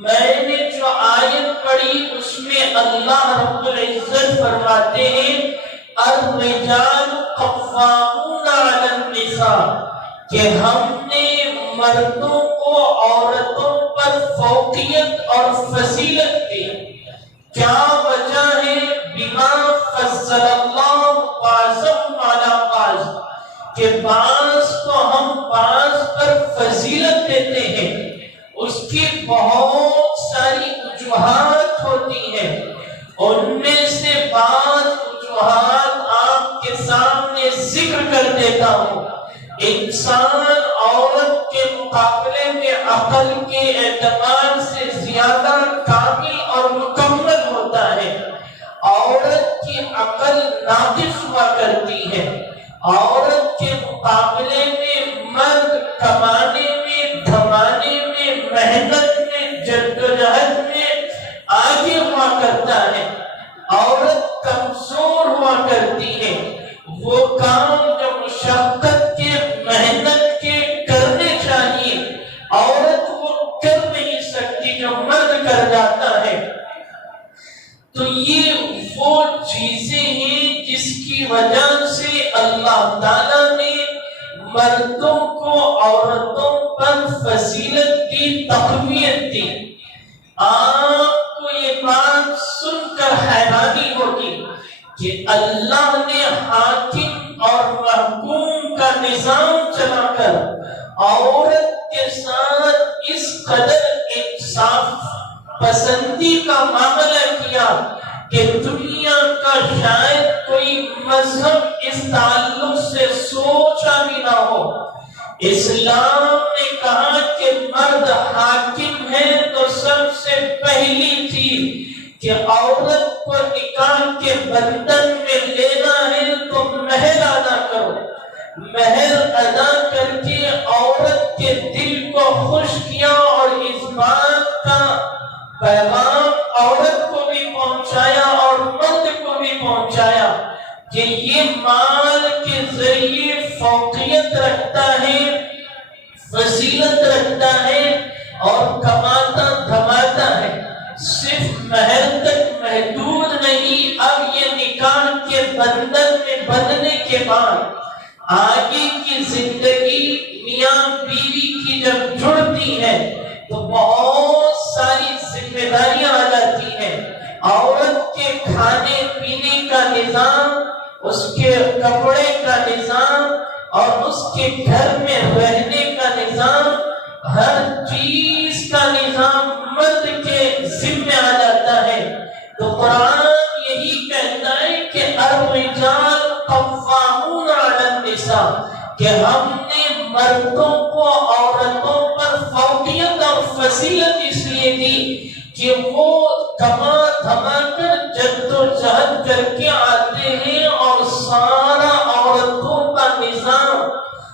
میں نے جو آیت پڑھی اس میں اللہ رب العزت فرماتے ہیں الرجال قوامون علی النساء، کہ ہم نے مردوں کو عورتوں پر فوقیت اور فضیلت دی۔ کیا وجہ ہے؟ بما فضل اللہ بعضهم علی بعض، کہ بعض کو ہم بعض پر فضیلت دیتے ہیں۔ اس کی بہت ساری وجوہات ہوتی ہیں، ان میں سے بعض وجوہات آپ کے سامنے ذکر کر دیتا ہوں۔ انسان عورت کے مقابلے میں عقل کے اعتبار سے زیادہ کامل اور مکمل ہوتا ہے۔ عورت کی عقل ناقص ہوا کرتی ہے۔ عورت کے مقابلے میں مرد کمانے میں، دھمانے میں، محنت میں، جدوجہد میں آگے ہوا کرتا ہے۔ عورت کمزور ہوا کرتی ہے۔ وہ کام جو مشقت کے، محنت کے کرنے چاہیے، عورت وہ کر نہیں سکتی جو مرد کر جاتا ہے۔ تو یہ وہ چیزیں ہیں جس کی وجہ سے اللہ تعالیٰ نے مردوں کو عورتوں پر فضیلت کی تقویت دی۔ آپ کو یہ بات سن کر حیرانی ہوگی کہ اللہ نے حاکم اور محکوم کا نظام چلا کر عورت کے ساتھ اس قدر انصاف پسندی کا معاملہ کیا کہ دنیا کا شاید کوئی مذہب اس تعلق سے سوچا بھی نہ ہو۔ اسلام نے کہا کہ مرد حاکم ہے تو سب سے پہلی چیز کہ عورت کو نکاح کے بندھن میں لینا ہے تو مہر ادا کرو۔ مہر ادا کر کے عورت کے دل کو خوش کیا اور اس بات کا پیغام عورت کو بھی پہنچایا اور مرد کو بھی پہنچایا کہ یہ مال کے ذریعے فوقیت رکھتا ہے، فضیلت رکھتا ہے اور کماتا دھماتا ہے۔ صرف مہر تک محدود نہیں، اب یہ نکاح کے بندھن میں بندھنے کے بعد آگے کی زندگی میاں بیوی کی جب جڑتی ہے تو بہت ساری ذمہ داریاں آ جاتی ہیں۔ عورت کے کھانے پینے کا نظام، اس کے کپڑے کا نظام اور اس کے گھر میں رہنے کا نظام، ہر چیز کا نظام مرد کے ذمہ آ جاتا ہے۔ تو قرآن یہی کہتا ہے کہ الرجال قوامون علی النساء، کہ ہم نے مردوں کو عورتوں پر فوقیت اور فضیلت اس لیے دی کہ وہ کما دھما کر جدوجہد کر کے آتے ہیں اور سارا عورتوں کا نظام،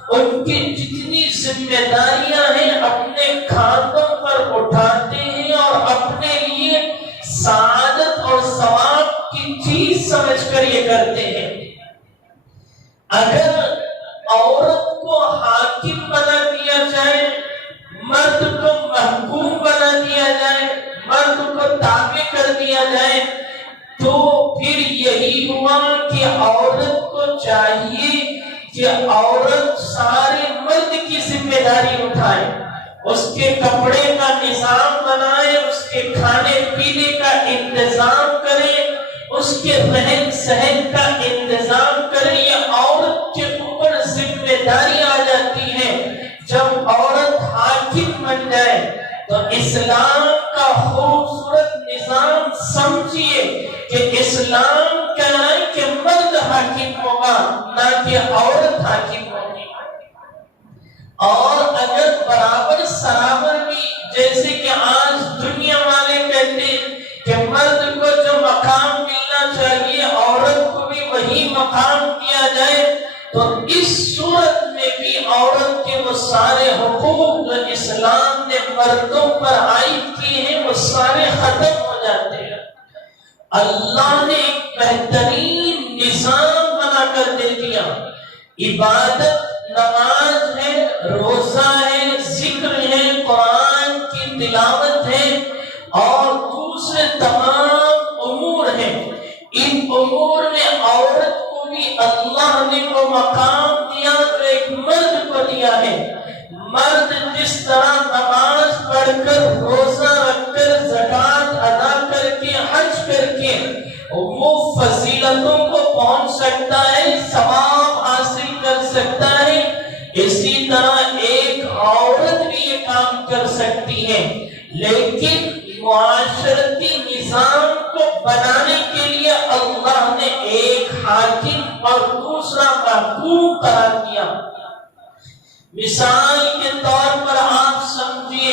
ان کی جتنی ذمہ داریاں ہیں اپنے کھاتوں پر اٹھاتے ہیں اور اپنے لیے سعادت اور ثواب کی چیز سمجھ کر یہ کرتے ہیں۔ اگر عورت کو حاکم بنا دیا جائے، مرد کو محکوم بنا دیا جائے، مرد کو تابع کر دیا جائے، تو پھر یہی ہوا کہ عورت کو چاہیے کہ عورت سارے مرد کی ذمہ داری اٹھائے، اس کے کپڑے کا نظام بنائے، اس کے کھانے پینے کا انتظام کرے، اس کے رہن سہن کا انتظام کرے۔ یہ عورت کے اوپر ذمہ داری آ جاتی ہے۔ جب عورت حاکم بن جائے تو اسلام کا خوبصورت نظام سمجھیے کہ اسلام کہہ رہا ہے کہ مرد حاکم ہوگا نہ کہ عورت حاکم ہوگی۔ اور اگر برابر سرابر بھی، جیسے کہ آج دنیا والے کہتے ہیں کہ مرد کو جو مقام ملنا چاہیے عورت کو بھی وہی مقام دیا جائے، تو اس صورت میں بھی عورت کے وہ سارے حقوق جو اسلام نے مردوں پر عائد کیے ہیں وہ سارے ختم ہو جاتے ہیں۔ اللہ نے ایک بہترین نظام بنا کر دے دیا۔ عبادت نماز ہے، روزہ ہے، ذکر ہے، قرآن کی تلاوت ہے، ہیں اور دوسرے تمام امور ہیں، ان امور میں عورت کو بھی اللہ نے وہ مقام دیا جو ایک مرد کو دیا ہے۔ مرد جس طرح نماز پڑھ کر، روزہ رکھ کر، زکوٰۃ ادا کر کے، حج کر کے وہ فضیلتوں کو پہنچ سکتا ہے، ثواب حاصل کر سکتا ہے، اسی طرح ایک عورت بھی یہ کام کر سکتی ہے۔ لیکن معاشرتی نظام کو بنانے کے لیے اللہ نے ایک حاکم اور دوسرا محکوم قرار دیا۔ مثال کے طور پر آپ سمجھیے،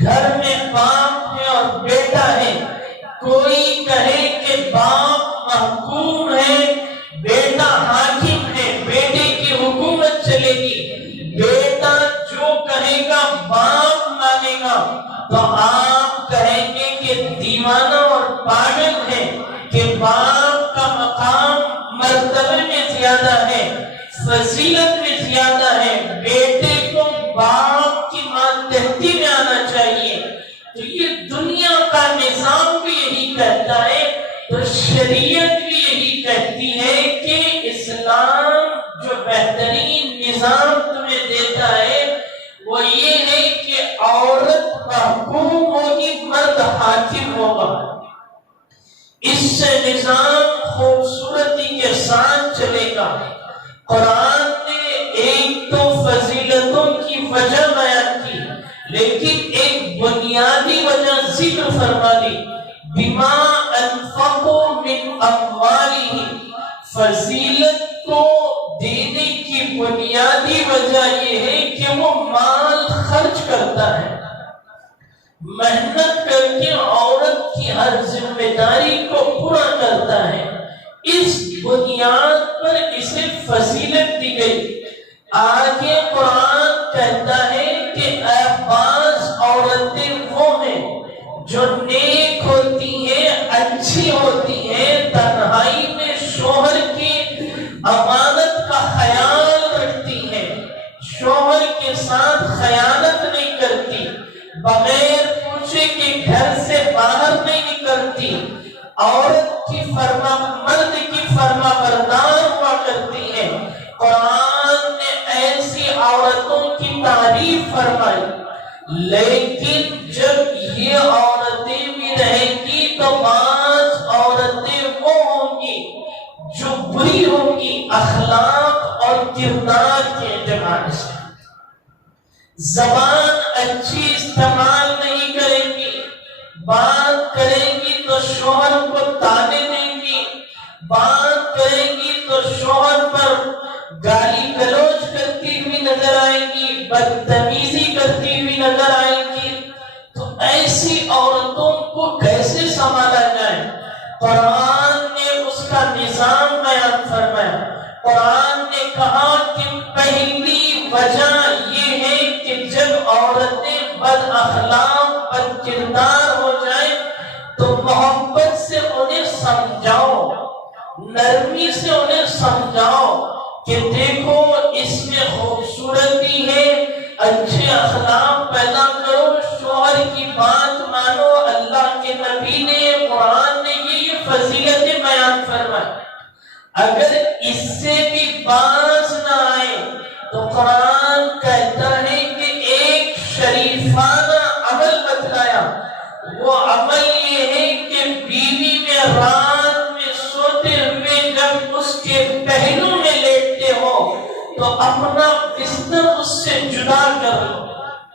گھر میں باپ ہے اور بیٹا ہے، کوئی کہے کہ باپ محکوم ہے، بیٹا حاکم ہے، بیٹے کی حکومت چلے گی، بیٹا جو کہے گا باپ مانے گا، تو آپ کہیں گے کہ دیوانہ اور پاگل ہے کہ باپ کا مقام مرتبے میں زیادہ ہے، فضیلت میں زیادہ ہے، بیٹے کو باپ کی ماتحتی میں آنا چاہیے۔ تو یہ دنیا کا نظام بھی یہی کہتا ہے، تو شریعت بھی یہی کہتی ہے کہ اسلام جو بہترین نظام تمہیں دیتا ہے وہ یہ ہے کہ عورت محکوم ہوگی، مرد حاکم ہوگا۔ اس سے نظام خوبصورتی کے ساتھ چلے گا۔ قرآن نے ایک تو فضیلتوں کی وجہ بیان کی، لیکن ایک بنیادی وجہ ذکر فرما دی، بما انفقوا من اموالہم۔ فضیلت کو دینے کی بنیادی وجہ یہ ہے کہ وہ مال خرچ کرتا ہے، محنت کر کے عورت کی ہر ذمہ داری کو پورا کرتا ہے، اس بنیاد پر اسے فضیلت دی گئی۔ آگے قرآن کہتا ہے کہ بعض عورتیں وہ ہیں جو نیک ہوتی ہیں، اچھی ہوتی ہیں، تنہائی میں شوہر کی امانت کا خیال رکھتی ہیں، شوہر کے ساتھ خیانت نہیں کرتی، بغیر پوچھے کہ گھر سے باہر نہیں نکلتی، عورت کی مرد کی فرما بردار ہوا کرتی ہے۔ قرآن نے ایسی عورتوں کی تعریف فرمائی، لیکن جب یہ عورتیں بھی رہیں گی تو بعض عورتیں وہ ہوں گی جو بری ہوں گی اخلاق اور کردار کے اعتبار سے، زبان اچھی استعمال نہیں کریں گی، بات کریں گی تو شوہر کو تانے دیں گی، بات کریں گی تو شوہر پر گالی گلوچ کرتی ہوئی نظر آئیں گی، بدتمیزی کرتی ہوئی نظر آئیں گی۔ تو ایسی عورتوں کو کیسے سنبھالا جائے؟ قرآن نے اس کا نظام بیان فرمایا۔ قرآن نے کہا کہ پہلی وجہ یہ ہے کہ جب عورتیں بد اخلاق، بد کردار ہو جائیں تو محبت سے انہیں سمجھاؤ، نرمی سے انہیں سمجھاؤ کہ دیکھو اس میں خوبصورتی ہے، اچھے اخلاق پیدا کرو، شوہر کی بات مانو، اللہ کے نبی نے، قرآن نے یہ فضیلتیں بیان فرمائی۔ اگر اس سے بھی باز نہ آئے تو قرآن کہتا ہے کہ ایک شریفانہ عمل بتلایا، وہ عمل یہ ہے کہ بیوی میں رات میں سوتے ہوئے جب اس کے پہلو میں لیٹتے ہو تو اپنا بستر اس سے جدا کر لو،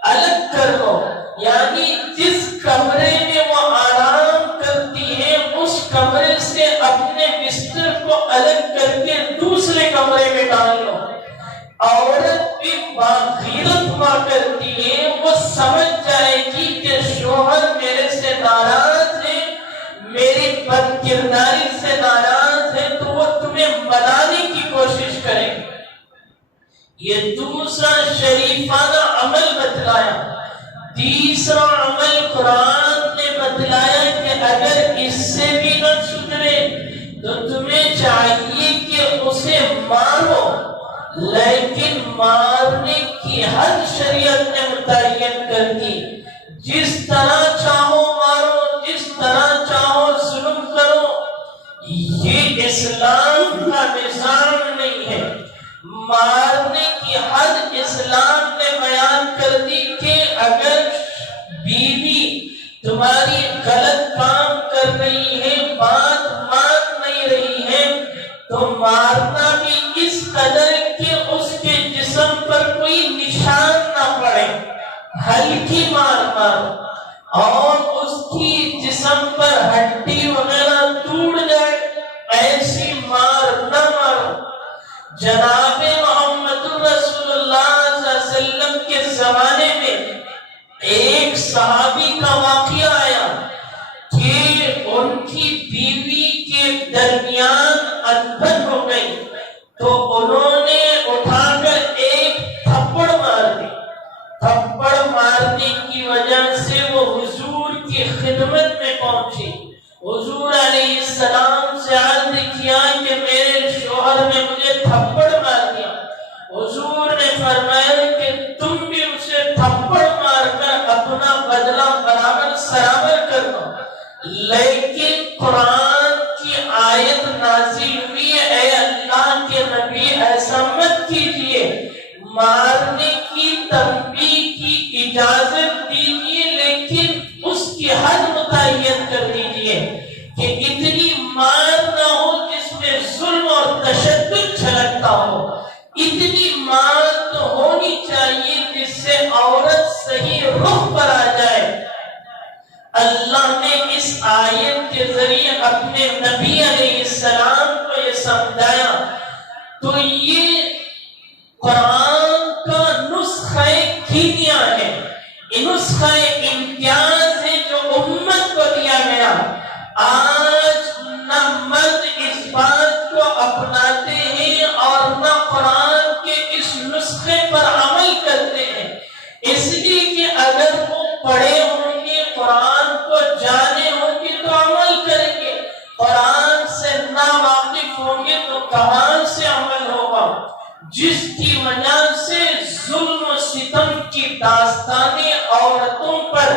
الگ کر لو، یعنی جس کمرے میں وہ آرام کرتی ہے اس کمرے سے اپنے بستر کو الگ کر کے دوسرے کمرے میں ڈال لو۔ عورت بھی باغیرت ہوا کرتی ہے، وہ سمجھ جائے گی کہ شوہر میرے سے ناراض ہے، میری بد کرداری سے ناراض ہے، تو وہ تمہیں منانے کی کوشش کرے گی۔ یہ دوسرا شریفانہ عمل بتلایا۔ تیسرا عمل قرآن نے بتلایا کہ اگر اس سے بھی نہ سدھرے تو تمہیں چاہیے کہ اسے مارو، لیکن مارنے کی حد شریعت نے متعین کر دی، جس طرح چاہو مارنے کی حد اسلام نے بیان کر دی کہ اگر بیوی تمہاری غلط کام کر رہی ہے، بات مان نہیں رہی ہے، تو مارنا بھی اس قدر کہ اس کے جسم پر کوئی نشان نہ پڑے، ہلکی مار مارو اور اس کی جسم پر ہڈی وغیرہ ٹوٹ جائے، ایسی مار نہ مارو۔ جناب محمد رسول اللہ صلی اللہ علیہ وسلم کے زمانے میں ایک صحابی کا واقعہ آیا کہ ان کی بیوی کے درمیان انبن ہو گئی، تو انہوں نے اٹھا کر ایک تھپڑ مار دی۔ تھپڑ مارنے کی وجہ سے وہ حضور کی خدمت میں پہنچی، حضور علیہ السلام سے عرض کیا کہ میرے شوہر نے مجھے تھپڑ مار دیا۔ حضور نے فرمایا کہ تم بھی اسے تھپڑ مار کر اپنا بدلہ برابر سرابر کر دو۔ لیکن قرآن کی آیت نازل ہوئی، اے اللہ کے نبی ایسا مت کیجئے، مارنے کی تنبیہ کی اجازت دیجئے، لیکن اس کی حد متعین کر دیجئے کہ اتنی مار نہ ہو جس میں ظلم اور تشدد جھلکتا ہو، اتنی مار تو ہونی چاہیے جس سے عورت صحیح رخ پر آ جائے۔ اللہ نے اس آیت کے ذریعے اپنے نبی علیہ السلام کو یہ سمجھایا۔ تو یہ قرآن کا نسخہ کیمیا ہے، نسخہ امتیاز ہے جو امت کو دیا گیا۔ آج نہ مرد اس بات کو اپناتے ہیں اور نہ قرآن کے اس نسخے پر عمل کرتے ہیں، اس لیے کہ اگر وہ پڑھے ہوں گے، قرآن کو جانے ہوں گے تو عمل کریں گے، قرآن سے ناواقف ہوں گے تو کہاں سے عمل ہوگا؟ جس کی وجہ سے ظلم و ستم کی داستانیں عورتوں پر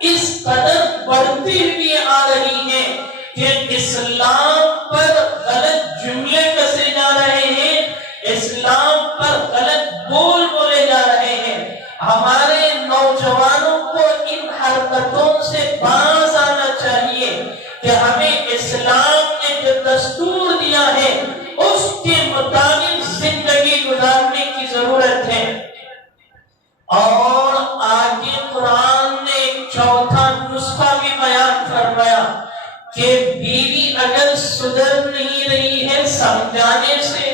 اس قدر بڑھتی ہوئی آ رہی ہیں کہ اسلام پر غلط جملے کسے جا رہے ہیں، اسلام پر غلط بول بولے جا رہے ہیں۔ ہمارے نوجوانوں کو ان حرکتوں سے باز آنا چاہیے کہ ہمیں اسلام نے جو دستور دیا ہے اس کے مطابق زندگی گزارنے کی ضرورت ہے۔ اور آگے قرآن نے ایک چوتھا نسخہ بھی بیان فرمایا کہ بیوی اگر سدھر نہیں رہی ہے سمجھانے سے،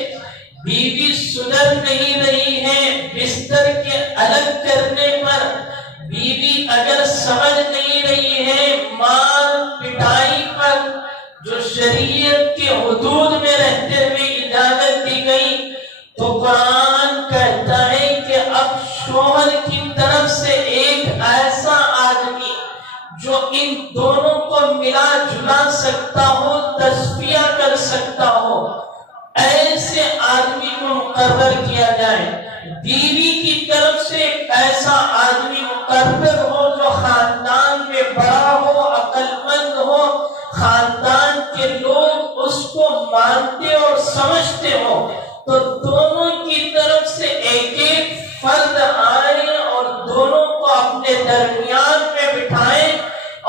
بیوی سدھر نہیں رہی ہے بستر کے الگ کرنے پر، بیوی اگر سمجھ نہیں رہی ہے مار پٹائی پر جو شریعت کے حدود میں رہتے ہوئے اجازت دی گئی، تو قرآن کہتا ہے کہ اب شوہر کی طرف سے ایک ایسا آدمی جو ان دونوں کو ملا جلا سکتا ہو، تصفیہ کر سکتا ہو، ایسے آدمی کو مقرر کیا جائے۔ بیوی کی طرف سے ایک ایسا آدمی مقرر ہو جو خاندان میں بڑا ہو، عقل مند ہو، خاندان کے لوگ اس کو مانتے اور سمجھتے ہو، تو دونوں کی طرف سے ایک ایک فرد آئے اور دونوں کو اپنے درمیان میں بٹھائیں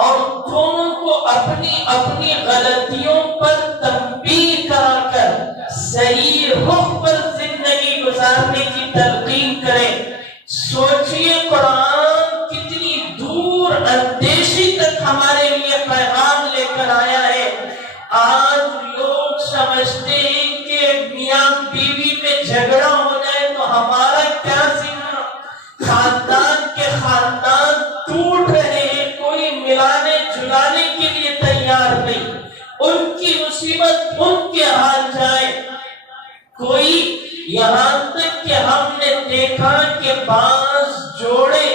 اور دونوں کو اپنی اپنی غلطیوں پر تنبیہ کرا کر صحیح رخ پر زندگی گزارنے کی تلقین کریں۔ سوچئے قرآن کتنی دور اندیشی تک ہمارے لیے پیغام لے کر آیا ہے۔ آج لوگ سمجھتے ہیں کہ میاں بیوی میں جھگڑا ہو جائے تو ہمارا کیا ذمہ، خاندان کے خاندان ٹوٹ رہے ہیں، کوئی ملانے جلانے کے لیے تیار نہیں، ان کی مصیبت ان کے ہاتھ جائے۔ کوئی یہاں تک کہ ہم نے دیکھا کہ بعض جوڑے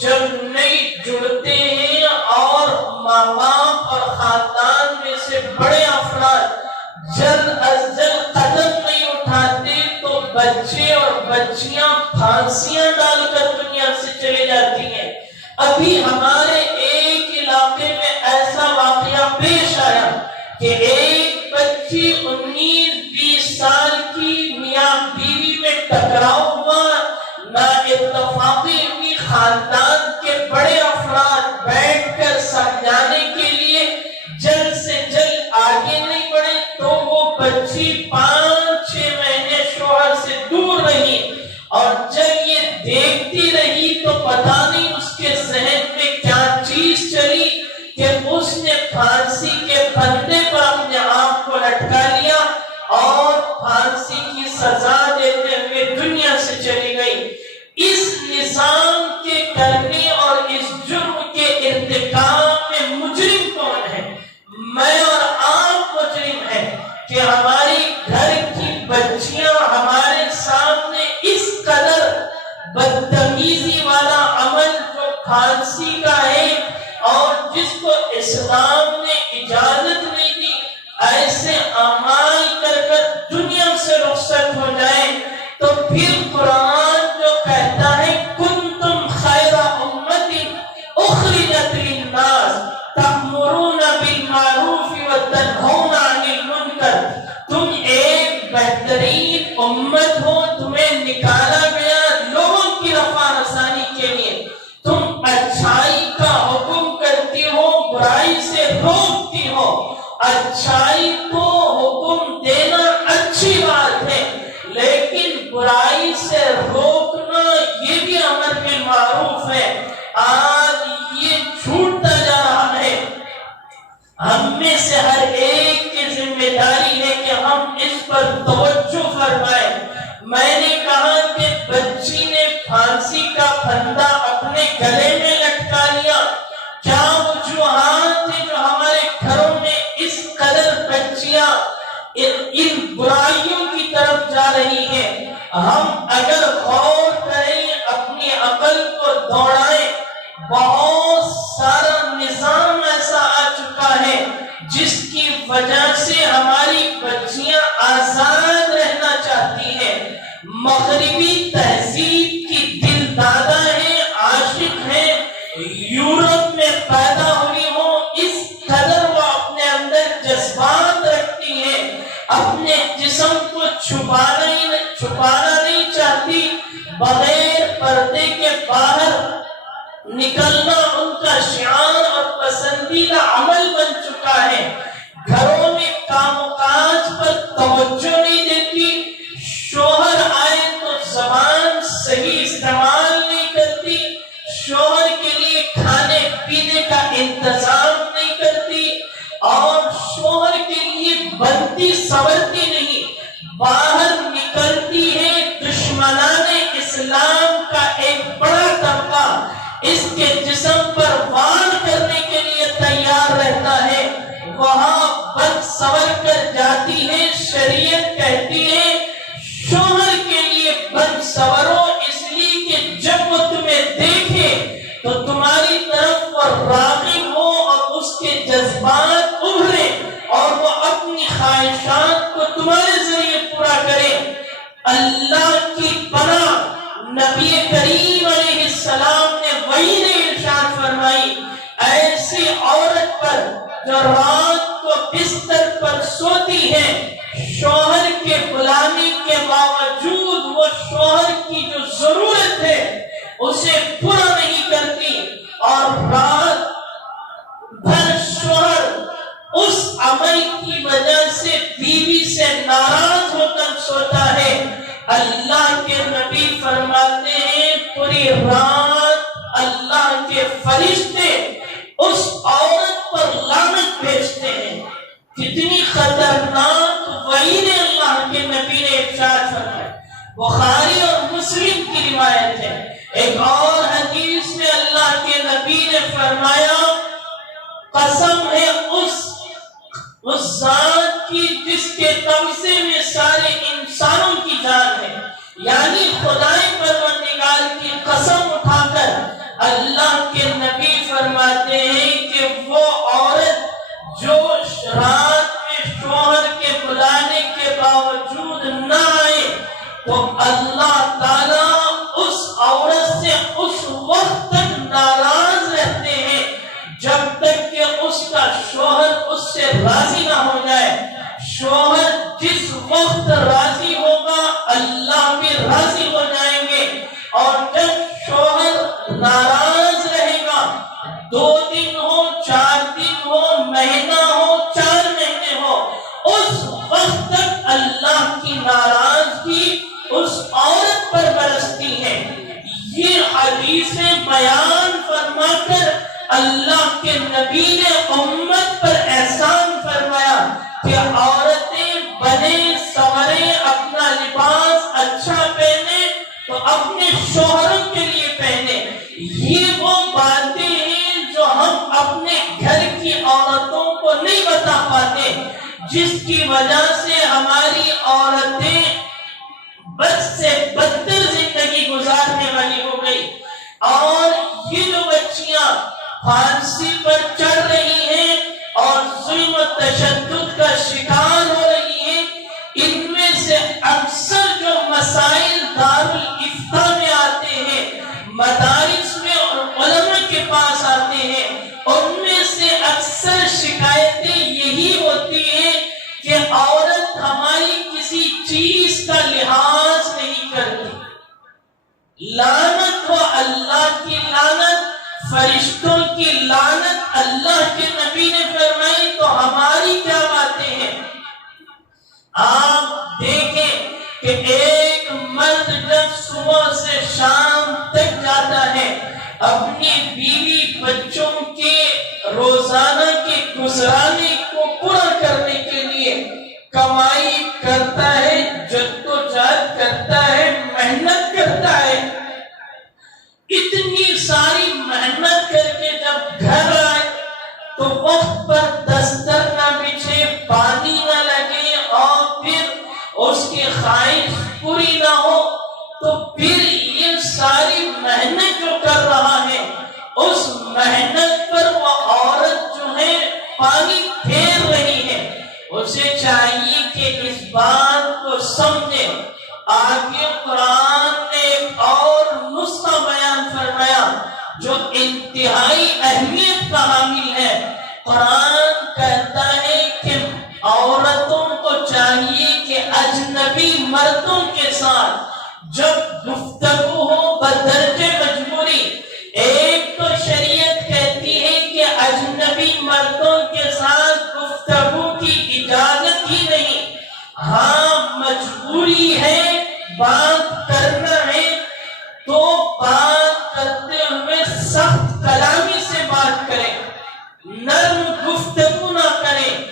جب نہیں جڑتے ہیں اور ماں باپ اور خاندان میں سے بڑے افراد جلد از جلد قدم نہیں اٹھاتے تو بچے اور بچیاں پھانسیاں ڈال کر دنیا سے چلے جاتی ہیں۔ ابھی ہمارے ایک علاقے میں ایسا واقعہ پیش آیا کہ ایک بچی 19-20 سال کی میاں بیوی میں جس کو اسلام نے اجازت نہیں دی ایسے اعمال کر کر دنیا سے رخصت ہو جائے، تو پھر قرآن جو کہتا ہے کنتم خیر امت اخرجت للناس تأمرون بالمعروف وتنہون عن المنکر، تم ایک بہترین امت ہو، تمہیں نکالا گیا لوگوں کی رفع رسانی کے لیے، تم اچھائی کا حکم کرتی ہو، برائی سے روکتی ہو۔ اچھائی کو حکم دینا اچھی بات ہے، لیکن برائی سے روکنا یہ بھی امر بالمعروف ہے۔ آج یہ چھوٹتا جا رہا ہے۔ ہم میں سے ہر ایک کی ذمہ داری ہے کہ ہم اس پر توجہ فرمائیں۔ میں نے کہا کہ بچی نے پھانسی کا پھندا اپنے گلے میں لٹکا لیا، کیا وجوہات ہیں جو ہمارے گھروں میں اس قدر بچیاں ان برائیوں کی طرف جا رہی ہیں؟ ہم اگر غور کریں، اپنی عقل کو دوڑائیں، بہت سارا نظام ایسا آ چکا ہے جس کی وجہ سے ہماری بچیاں آزاد رہنا چاہتی ہیں۔ مغربی تہذیب کی دل دادا ہیں، عاشق ہیں، یورپ میں پیدا ہوئی ہو، اس قدر وہ اپنے اندر جذبات رکھتی ہیں، اپنے جسم کو چھپانا نہیں چاہتی، بغیر پردے کے باہر نکلنا ان کا شعار اور پسندیدہ عمل بن چکا ہے۔ گھروں میں کام و کاج پر توجہ نہیں دیتی، شوہر آئے تو زبان صحیح استعمال نہیں کرتی، شوہر کے لیے کھانے پینے کا انتظام نہیں کرتی، اور شوہر کے لیے بنتی سنورتی نہیں، باہر نکلتی ہے۔ دشمنان اسلام کا ایک بڑا طبقہ اس کے جسم پر وار کرنے کے لیے تیار رہتا ہے، وہاں بد سور کر جاتی ہے۔ شریعت کہتی ہے شوہر کے لیے بد سورو، اس لیے کہ جب وہ تمہیں دیکھے تو تمہاری طرف وہ راغب ہو اور اس کے جذبات ابھرے اور وہ اپنی خواہشات کو تمہارے ذریعے پورا کرے۔ اللہ کی پناہ نبی کریم علیہ السلام نے وہی نے ارشاد فرمائی، ایسی عورت پر جو رات کو بستر پر سوتی ہے، شوہر کے بلانے کے باوجود وہ شوہر کی جو ضرورت ہے اسے پورا نہیں کرتی، اور رات بھر شوہر اس عمل کی وجہ سے بیوی سے ناراض ہو کر سوتا ہے۔ اللہ کے نبی فرماتے ہیں پوری رات اللہ کے فرشتے اس عورت پر لعنت بھیجتے ہیں۔ کتنی خطرناک وعید اللہ کے نبی نے ارشاد فرمایا، بخاری اور مسلم کی روایت ہے۔ ایک اور حدیث میں اللہ کے نبی نے فرمایا، قسم ہے اس ذات کی جس کے قبضے میں سارے انسانوں کی جان ہے، یعنی خدائے پروردگار کی قسم اٹھا کر اللہ کے نبی فرماتے ہیں کہ وہ عورت جو رات میں شوہر کے بلانے کے باوجود نہ آئے تو اللہ تعالیٰ اس عورت سے اس وقت تک ناراض رہتے ہیں جب تک کہ اس کا شوہر اس سے راضی نہ ہو جائے۔ شوہر جس وقت راضی ہوگا اللہ بھی راضی ہو جائیں گے، اور جب شوہر ناراض رہے گا، 2 دن ہو، 4 دن ہو، مہینہ ہو، 4 مہینے ہو، اس وقت تک اللہ کی ناراضگی اس عورت پر برستی ہے۔ یہ حدیثیں بیان فرما کر اللہ کے نبی نے امت پر احسان فرمایا کہ عورتیں بنے سنورے، اپنا لباس اچھا پہنے تو اپنے شوہروں کے لیے پہنے۔ یہ وہ باتیں ہیں جو ہم اپنے گھر کی عورتوں کو نہیں بتا پاتے، جس کی وجہ سے ہماری عورتیں بد سے بدتر زندگی گزارنے والی ہو گئی، اور یہ جو بچیاں پھانسی پر چڑھ رہی ہیں اور ظلم و تشدد کا شکار ہو رہی ہیں، ان میں سے اکثر جو مسائل دارالافتاء میں آتے ہیں، مدارس میں اور علماء کے پاس آتے ہیں، ان میں سے اکثر شکایتیں یہی ہوتی ہیں کہ عورت ہماری کسی چیز کا لحاظ نہیں کرتی۔ لعنت ہو اللہ کی لعنت، فرشتوں کی لعنت اللہ کے نبی نے فرمائی، تو ہماری کیا باتیں ہیں؟ آپ دیکھیں کہ ایک مرد جب صبح سے شام تک جاتا ہے اپنی بیوی بچوں کے روزانہ کے گزرانے کو پورا کرنے کے لیے کمائی کرتا ہے، جدوجہد کرتا ہے، محنت کرتا ہے، اتنی ساری محنت کر کے جب گھر آئے تو وقت پر دستر نہ بچھے، پانی نہ لگے اور پھر اس کی خواہش پوری نہ ہو، تو پھر یہ ساری محنت جو کر رہا ہے اس محنت پر وہ عورت جو ہے پانی پھیر رہی ہے۔ اسے چاہیے کہ اس بات کو سمجھے۔ آگے قرآن نے ایک اور نسخہ بیان فرمایا جو انتہائی اہمیت کا حامل ہے۔ قرآن کہتا ہے کہ عورتوں کو چاہیے کہ اجنبی مردوں کے ساتھ جب گفتگو ہو بدرجہ مجبوری، ایک تو شریعت کہتی ہے کہ اجنبی مردوں کے ساتھ گفتگو کی اجازت ہی نہیں، ہاں مجبوری ہے، بات کرنا ہے تو بات کرتے ہوئے سخت کلامی سے بات کریں، نرم گفتگو نہ کریں،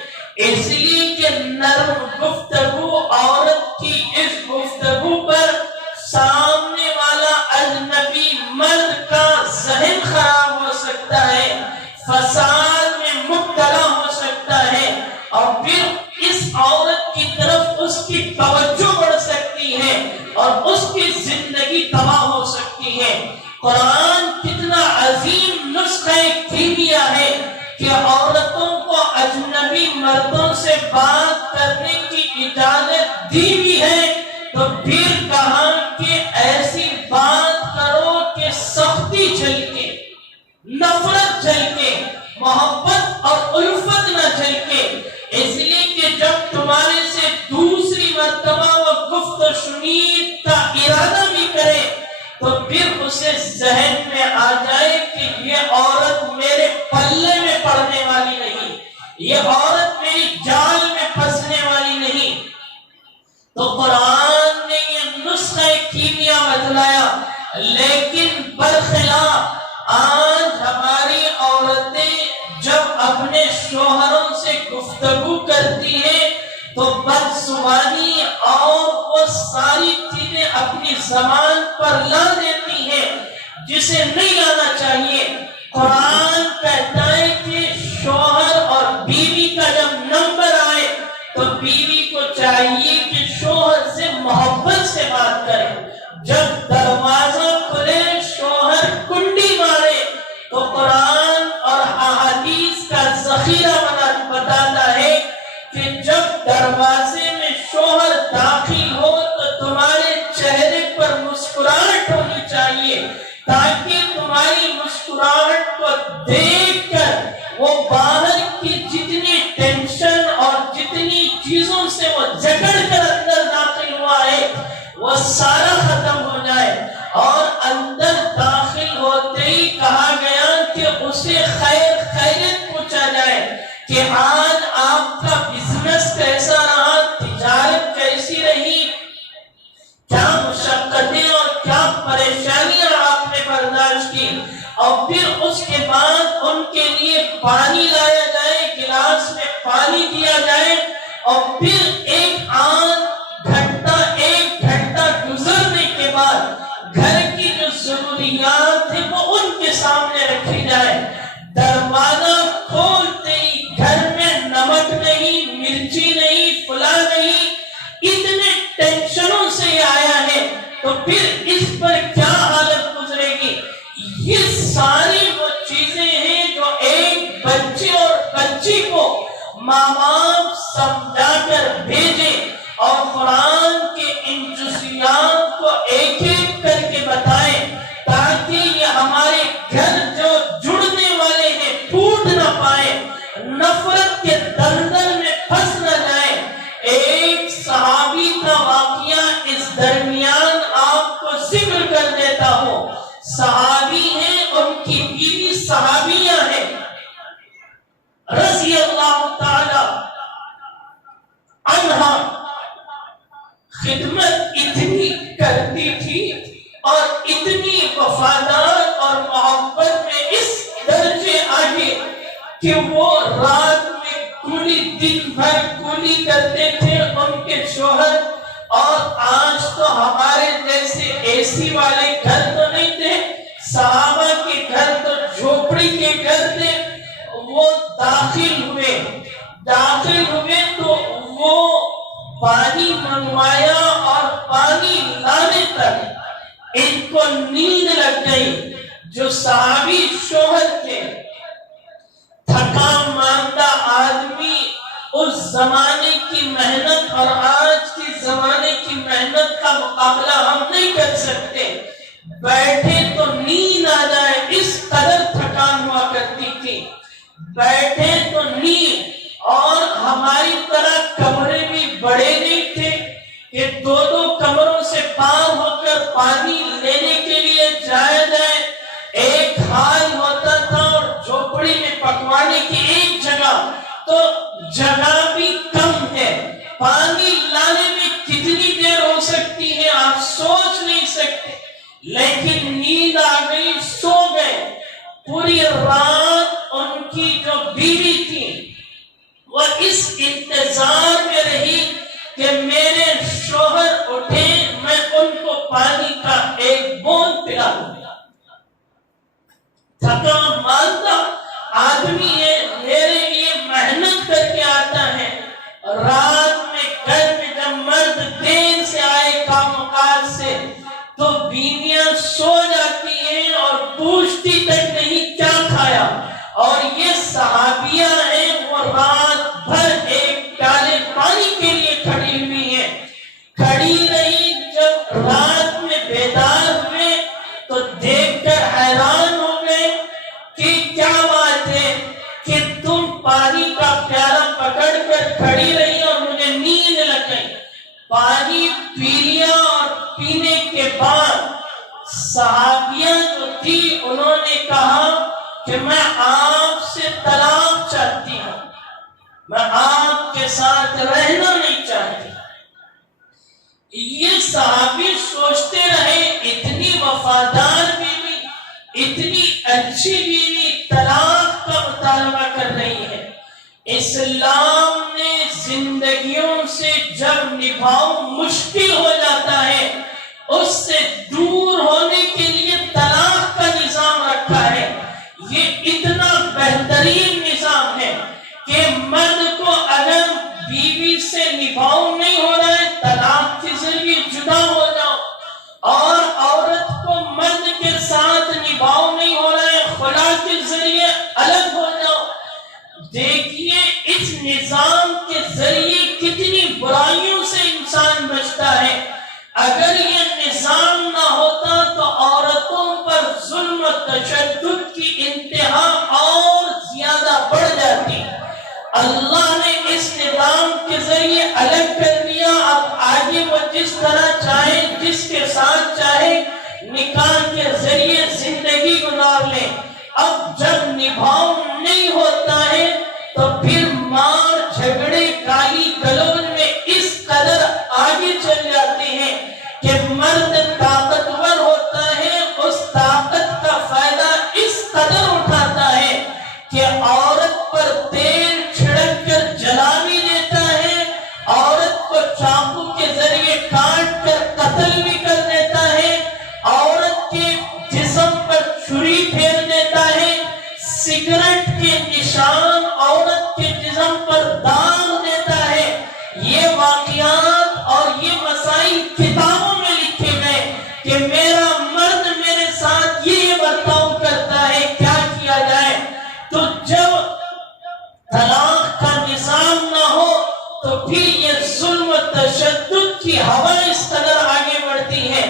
اس لیے کہ نرم گفتگو عورت کی اس گفتگو پر سامنے والا اجنبی مرد کا ذہن خراب ہو سکتا ہے، فساد میں مبتلا ہو سکتا ہے، اور پھر اس عورت کی طرف اس کی توجہ بڑھ سکتی ہے اور اس کی زندگی تباہ ہو سکتی ہے۔ قرآن کتنا عظیم نسخہ کیمیا ہے کہ عورتوں کو اجنبی مردوں سے بات کرنے کی اجازت دی بھی ہے، تو پھر کہا کہ ایسی بات کرو کہ سختی جھلکے، نفرت جھلکے، محبت اور الفت نہ جھلکے، اس لیے کہ جب تمہارے سے دوسری مرتبہ وہ گفت و شنید کا ارادہ بھی کرے تو پھر اسے ذہن میں آ جائے کہ یہ عورت میرے پلے میں پڑنے والی نہیں، یہ عورت میری جال میں پھنسنے والی نہیں۔ تو قرآن نے یہ نسخہ کیمیا بتلایا، لیکن برخلاف آج ہماری عورتیں جب اپنے شوہروں سے گفتگو کرتی ہیں تو بدزبانی اور وہ ساری چیزیں اپنی زبان پر لا دیتی ہیں جسے نہیں لانا چاہیے۔ قرآن کہتا ہے کہ شوہر اور بیوی کا جب نمبر آئے تو بیوی کو چاہیے کہ شوہر سے محبت سے بات کرے، جب دروازہ کھلے شوہر کنڈی مارے تو قرآن اور احادیث کا ذخیرہ بتاتا ہے کہ جب دروازے میں شوہر داخل ہو تو تمہارے چہرے پر مسکراہٹ ہونی چاہیے، تاکہ تمہاری مسکراہٹ کو دیکھ کر وہ باہر کی جتنی ٹینشن اور جتنی چیزوں سے وہ جکڑ کر اندر داخل ہوا ہے وہ سارا ختم ہو جائے، اور اندر داخل ہوتے ہی کہا گیا کہ اسے خیریت پوچھا جائے کہ آج آپ کا بزنس کیسا رہا، تجارت کیسی رہی، کیا مشقتیں اور کیا پریشانیاں آپ نے برداشت کی، اور پھر اس کے بعد ان کے لیے پانی لایا جائے، گلاس میں پانی دیا جائے، اور پھر ایک گھنٹہ گزرنے کے بعد گھر کی جو ضروریات ہیں وہ ان کے سامنے رکھی جائے۔ دروازہ کھولتے ہی گھر میں نمک نہیں، مرچی نہیں، فلاں نہیں، اتنے ٹینشنوں سے آیا ہے تو پھر اس پر کیا حالت گزرے گی۔ یہ ساری وہ چیزیں ہیں بچے کو ماں باپ سمجھا کر بھیجیں اور قرآن کے ان جزیات کو ایک ایک کر کے بتائیں تاکہ یہ ہمارے گھر جو جڑنے والے ہیں ٹوٹ نہ پائے، نفرت کے دلدل میں پھنس نہ جائیں۔ ایک صحابی کا واقعہ اس درمیان آپ کو ذکر کر دیتا ہوں۔ صحابی ہیں، ان کی بیوی صحابیہ ہیں، رضی اللہ تعالی عنہا خدمت اتنی کرتی تھی اور اتنی وفادار اور محبت میں اس درجے آگے کہ وہ رات میں کولی، دن بھر کولی کرتے تھے ان کے شوہر۔ اور آج تو ہمارے جیسے اے سی والے گھر تو نہیں تھے، صحابہ کے گھر تو جھوپڑی کے گھر تھے۔ وہ داخل ہوئے تو وہ پانی منگوایا اور پانی لانے تک ان کو نیند لگ گئی۔ جو صحابی شوہر تھے، تھکا ماندہ آدمی اس زمانے کی محنت اور آج کے زمانے کی محنت کا مقابلہ ہم نہیں کر سکتے، بیٹھے تو نیند آ جائے اس قدر تھکان ہوا کرتی تھی، بیٹھے تو نیند۔ اور ہماری طرح کمرے بھی بڑے نہیں تھے کہ دو دو کمروں سے پار ہو کر پانی لینے کے لیے جایا جائے، ایک حال ہوتا تھا۔ اور جھوپڑی میں پکوانے کی ایک جگہ تو جگہ بھی کم ہے، پانی لانے میں کتنی دیر ہو سکتی ہے آپ سوچ نہیں سکتے۔ لیکن نیند آ گئی، سو گئے۔ پوری رات ان کی جو بیوی تھی وہ اس انتظار میں رہی کہ میرے شوہر اٹھے، میں ان کو پانی کا ایک بوند پلا دوں۔ تھکا ماندہ آدمی ہے، میرے لیے محنت کر کے آتا ہے۔ رات میں گھر میں جب مرد دیر سے آئے کام سے تو بیویاں سو جاتی ہیں اور پوچھتی تک نہیں کیا کھایا۔ اور یہ صحابیہ ہیں، وہ رات بھر ایک پیالے پانی کے لیے کھڑی ہوئی ہیں، کھڑی رہی۔ جب رات میں بیدار ہوئے تو دیکھ کر حیران ہو گئے کہ کیا بات ہے کہ تم پانی کا پیالہ پکڑ کر کھڑی رہی اور مجھے نیند لگ گئی۔ پانی پی لیا اور پینے کے بعد صحابیہ جو تھی انہوں نے کہا کہ میں آپ سے طلاق چاہتی ہوں، میں آپ کے ساتھ رہنا نہیں چاہتی۔ یہ صحابی سوچتے رہے، اتنی وفادار بیوی، اتنی اچھی بیوی طلاق کا مطالبہ کر رہی ہے۔ اسلام نے زندگیوں سے جب نبھاؤ مشکل ہو جاتا ہے، اس سے دور ہونے کے لیے طلاق کا نظام رکھا ہے۔ یہ اتنا بہترین نظام ہے کہ مرد کو اگر بیوی سے نبھاؤ نہیں ہو رہا ہے، طلاق کے ذریعے جدا ہو جاؤ، اور عورت کو مرد کے ساتھ نبھاؤ نہیں ہو رہا ہے، خلا کے ذریعے الگ ہو جاؤ۔ دیکھیے اس نظام کے ذریعے کتنی برائیوں سے انسان بچتا ہے۔ اگر یہ نظام نہ ہوتا تو عورتوں پر ظلم و تشدد کی انتہا اور زیادہ بڑھ جاتی۔ اللہ نے اس نظام کے ذریعے الگ کر دیا، اب آگے وہ جس طرح چاہے، جس کے ساتھ چاہے نکاح کے ذریعے زندگی گزار لیں۔ اب جب نبھاؤ نہیں ہوتا ہے تو پھر مار جھگڑے گالی گلوچ میں اس قدر آگے چل جاتے ہیں کہ مرد طاقتور ہوتا ہے، اس طاقت کا فائدہ اس قدر اٹھاتا ہے کہ عورت پر تیل چھڑک کر جلا بھی دیتا ہے، عورت کو چاقو کے ذریعے کاٹ کر قتل بھی کر دیتا ہے، عورت کے جسم پر چھری پھیر دیتا ہے، سگریٹ طلاق کا نظام نہ ہو تو پھر یہ ظلم و تشدد کی ہوا اس قدر آگے بڑھتی ہے۔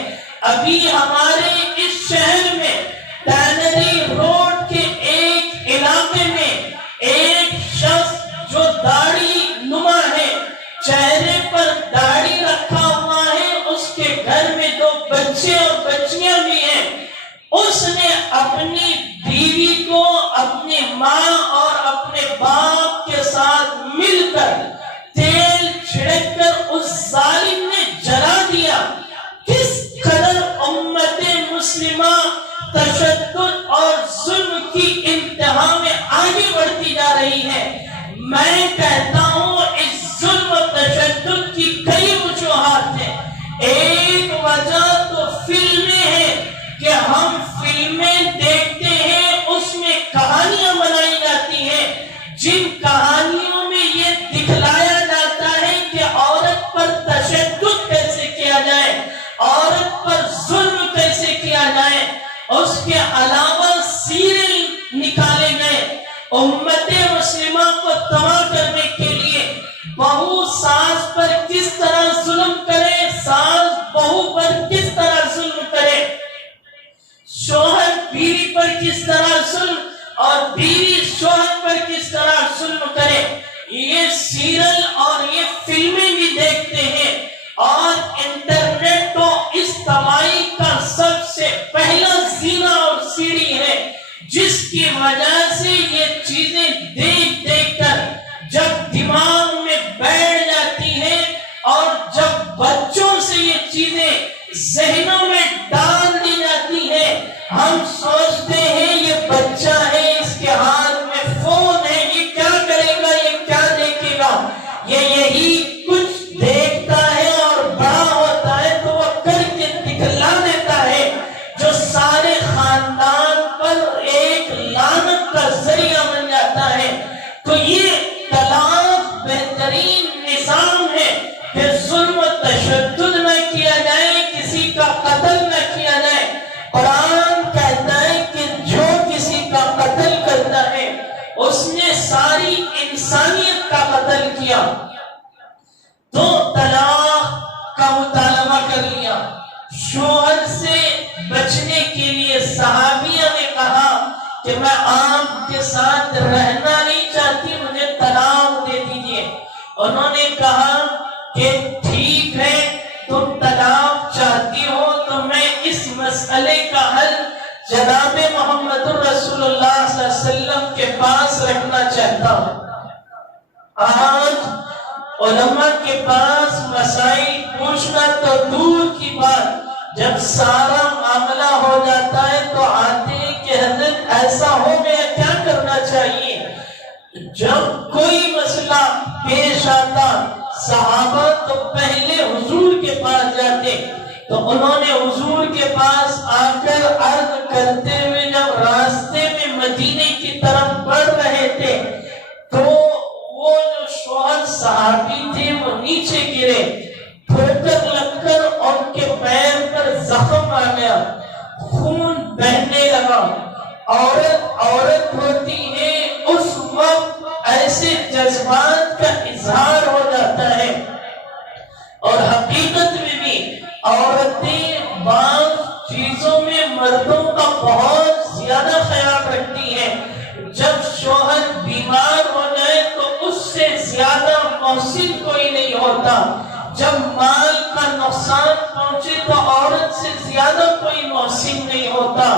ابھی ہمارے اس شہر میں ٹینری روڈ کے ایک علاقے میں ایک شخص جو داڑھی نما ہے، چہرے پر داڑھی رکھا ہوا ہے، اس کے گھر میں 2 بچے اور بچیاں بھی ہیں، اس نے اپنی بیوی کو اپنی ماں اور اپنے باپ کے ساتھ مل کر تیل چھڑک کر اس ظالم نے جلا دیا۔ کس قدر امت مسلمہ تشدد اور ظلم کی انتہا میں آگے بڑھتی جا رہی ہے۔ میں کہتا ہوں اس ظلم و تشدد کی کئی وجوہات ہیں۔ ایک وجہ تو فلمیں ہیں کہ ہم فلمیں دیکھتے ہیں، اس میں کہانیاں بنائی جاتی ہیں جن کہانیوں میں یہ دکھلایا جاتا ہے کہ عورت پر تشدد کیسے کیا جائے، عورت پر ظلم کیسے کیا جائے۔ اس کے علاوہ سیریل نکالے گئے امت مسلمہ کو تباہ کرنے کے لیے۔ بہو ساس پر کس طرح ظلم کرے، ساس بہو پر کس طرح ظلم کرے، شوہر بیوی پر کس طرح ظلم اور بیوی شوہر پر کس طرح ظلم کرے، یہ سیریل اور یہ فلمیں بھی دیکھتے ہیں۔ اور انٹرنیٹ تو اس تباہی کا سب سے پہلا زینہ اور سیڑھی ہے، جس کی وجہ سے یہ چیزیں دیکھ دیکھ کر جب دماغ میں بیٹھ جاتی ہیں اور جب بچوں سے یہ چیزیں ذہنوں میں ڈال دی جاتی ہیں، ہم سوچتے ہیں یہ بچہ ہے، اس کے ہاتھ میں فون ہے، یہ کیا کرے گا، یہ کیا دیکھے گا، یہ یہی کچھ دیکھتا ہے اور بڑا ہوتا ہے تو وہ کر کے دکھلا دیتا ہے، جو سارے خاندان پر ایک لعنت کا ذریعہ بن جاتا ہے۔ تو یہ طلاق بہترین نظام ہے کہ ظلم و تشدد نہ کیا جائے، کسی کا قتل نہ کیا جائے۔ قرآن کہتا ہے کہ جو کسی کا قتل کرتا ہے اس نے ساری انسانیت کا قتل کیا۔ تو طلاق کا مطالبہ کر لیا۔ شوہر سے بچنے کے لیے صحابیہ نے کہا کہ میں آپ کے ساتھ رہنا نہیں چاہتی، مجھے طلاق دے دیجئے۔ انہوں نے کہا کہ ٹھیک ہے، تم طلاق چاہتی ہو تو میں اس مسئلے کا حل جناب محمد رسول اللہ صلی اللہ علیہ وسلم کے پاس رکھنا چاہتا ہوں۔ آج علماء کے پاس مسائل پوچھنا تو دور کی بات، جب سارا معاملہ ہو جاتا ہے تو آتے ہیں کہ حضرت ایسا ہو گیا، کیا کرنا چاہیے۔ جب کوئی مسئلہ پیش آتا صحابہ تو پہلے حضور کے پاس جاتے، تو انہوں نے حضور کے پاس آ کر عرض کرتے ہوئے جب راستے میں مدینے کی طرف بڑھ رہے تھے تو وہ جو شوہر صحابی تھے وہ نیچے گرے، ٹھوکر لگ کر ان کے پیر پر زخم آ گیا، خون بہنے لگا۔ عورت ہوتی ہے، اس وقت ایسے جذبات کا اظہار ہو جاتا ہے۔ اور حقیقت میں بھی عورتیں بعض چیزوں میں مردوں کا بہت زیادہ خیال رکھتی ہیں۔ جب شوہر بیمار ہو جائے تو اس سے زیادہ محسن کوئی نہیں ہوتا، جب مال کا نقصان پہنچے تو عورت سے زیادہ کوئی محسن نہیں ہوتا،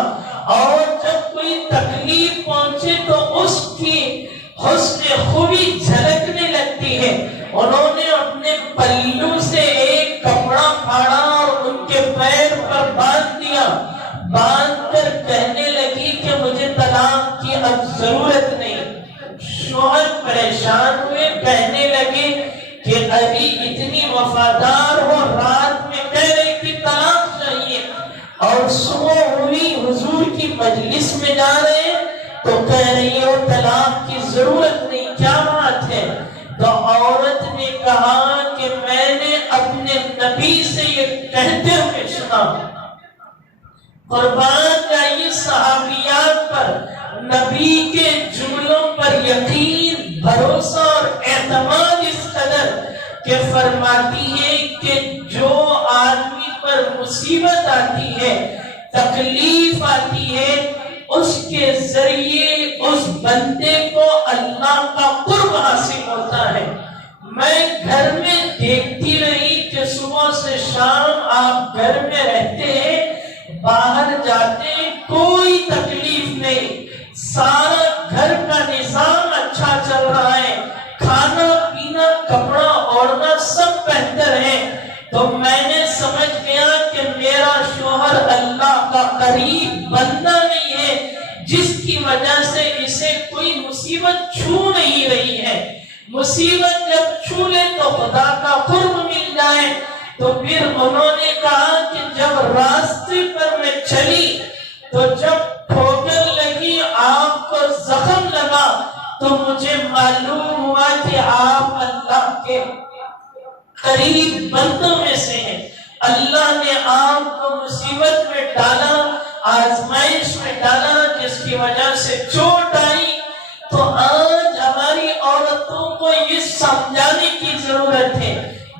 اور جب کوئی تکلیف پہنچے تو اس کی حسن خوبی جھلکنے لگتی ہے۔ انہوں نے اپنے پلو سے ایک کپڑا پھاڑا اور ان کے پیر پر باندھ دیا، باندھ کر کہنے لگی کہ مجھے طلاق کی اب ضرورت نہیں۔ شوہر پریشان ہوئے، کہنے لگے کہ ابھی اتنی وفادار ہو، رات میں کہہ رہے کہ طلاق چاہیے، اور صبح ہوئی حضور کی مجلس میں جا رہے تو کہہ رہی ہو طلاق کی ضرورت نہیں، کیا بات ہے؟ تو عورت نے کہا کہ میں نے اپنے نبی سے یہ کہتے ہوئے سنا۔ قربان جائیے صحابیات پر، نبی کے جملوں پر یقین بھروسہ اور اعتماد اس قدر کہ فرماتی ہے کہ جو آدمی پر مصیبت آتی ہے، تکلیف آتی ہے، اس کے ذریعے اس بندے کو اللہ کا قرب حاصل ہوتا ہے۔ میں گھر میں دیکھتی رہی کہ صبح سے شام آپ گھر میں رہتے ہیں، باہر جاتے ہیں، کوئی تکلیف نہیں، سارا گھر کا نظام اچھا چل رہا ہے، کھانا پینا کپڑا اوڑھنا سب بہتر ہے۔ تو میں نے سمجھ گیا کہ میرا شوہر اللہ کا قریب بندہ نہیں ہے، جس کی وجہ سے اسے کوئی مصیبت چھو نہیں رہی ہے۔ مصیبت جب چھو لے تو خدا کا قرب مل جائے۔ تو پھر انہوں نے کہا کہ جب راستے پر میں چلی تو جب ٹھوکر لگی، آپ کو زخم لگا، تو مجھے معلوم ہوا کہ آپ اللہ کے قریب بندوں میں سے ہیں۔ اللہ نے آپ کو مصیبت میں ڈالا، آزمائش میں ڈالا، جس کی وجہ سے چوٹ آئی۔ تو آج ہماری عورتوں کو یہ سمجھانے کی ضرورت ہے،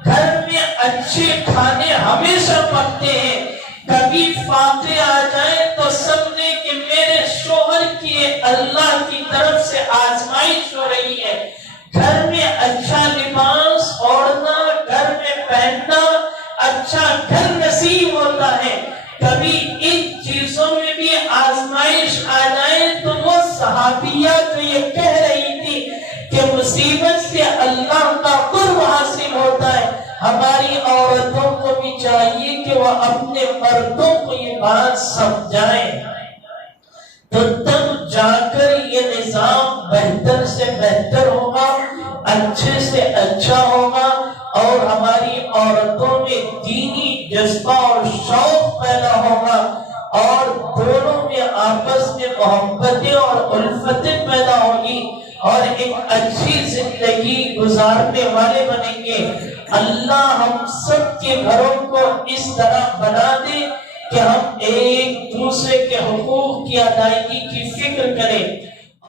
گھر میں اچھے کھانے ہمیشہ پکتے ہیں، کبھی فاقے آ جائے تو سمجھے کہ میرے شوہر کی اللہ کی طرف سے آزمائش ہو رہی ہے۔ گھر میں اچھا لباس اوڑھنا، گھر میں پہننا، اچھا گھر نصیب ہوتا ہے۔ کبھی ان چیزوں میں بھی آزمائش آ جائے تو وہ صحابیہ جو یہ کہہ رہی تھی کہ مصیبت سے اللہ کا قرب حاصل ہوتا ہے، ہماری عورتوں کو بھی چاہیے کہ وہ اپنے مردوں کو یہ بات سمجھائیں، تو تب جا کر یہ نظام بہتر سے بہتر ہوگا، اچھے سے اچھا ہوگا، اور ہماری عورتوں میں دینی جذبہ اور شوق پیدا ہوگا، اور دونوں میں آپس میں محبتیں اور الفتیں پیدا ہوگی، اور ایک اچھی زندگی گزارنے والے بنیں گے۔ اللہ ہم سب کے گھروں کو اس طرح بنا دے کہ ہم ایک دوسرے کے حقوق کی ادائیگی کی فکر کریں۔